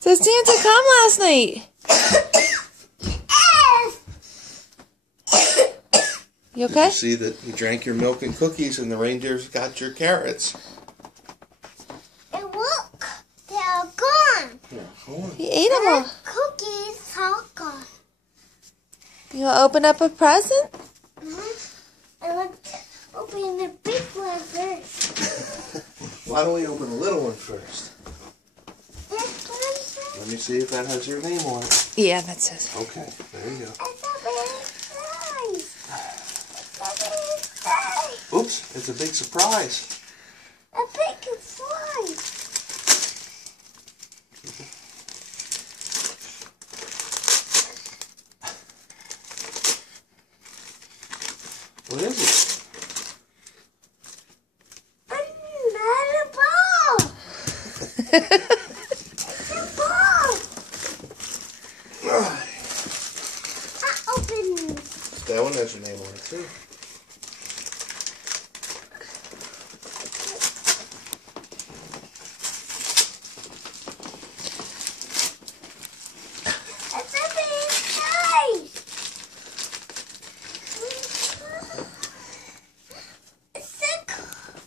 So Santa come last night. You okay? You see that you drank your milk and cookies and the reindeers got your carrots. And look, they're gone. He ate them all. Cookies are gone. You want to open up a present? I want to open the big one first. Why don't we open the little one first? This one first. Let me see if that has your name on it. Yeah, that says. Okay, there you go. It's a big size. It's a big size. Oops, it's a big surprise. A big size. What is it? Another ball. It's a ball. I open That one has your name on it too. It's a big size. It's a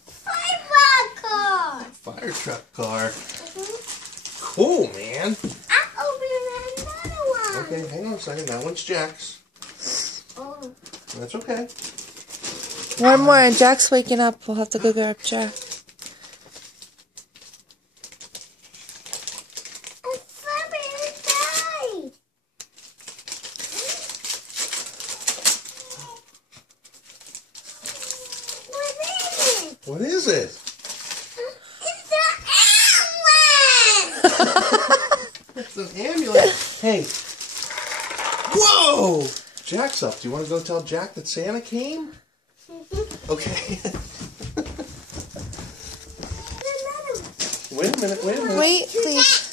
fire car. Fire truck car. Cool, man. I opened another one. Okay, hang on a second. That one's Jack's. Oh. That's okay. One more and Jack's waking up. We'll have to go grab Jack. It's a big size. What is it? What is it? It's an amulet. It's an amulet. Hey. Whoa! Jack's up. Do you want to go tell Jack that Santa came? Okay. Wait a minute. Wait, please.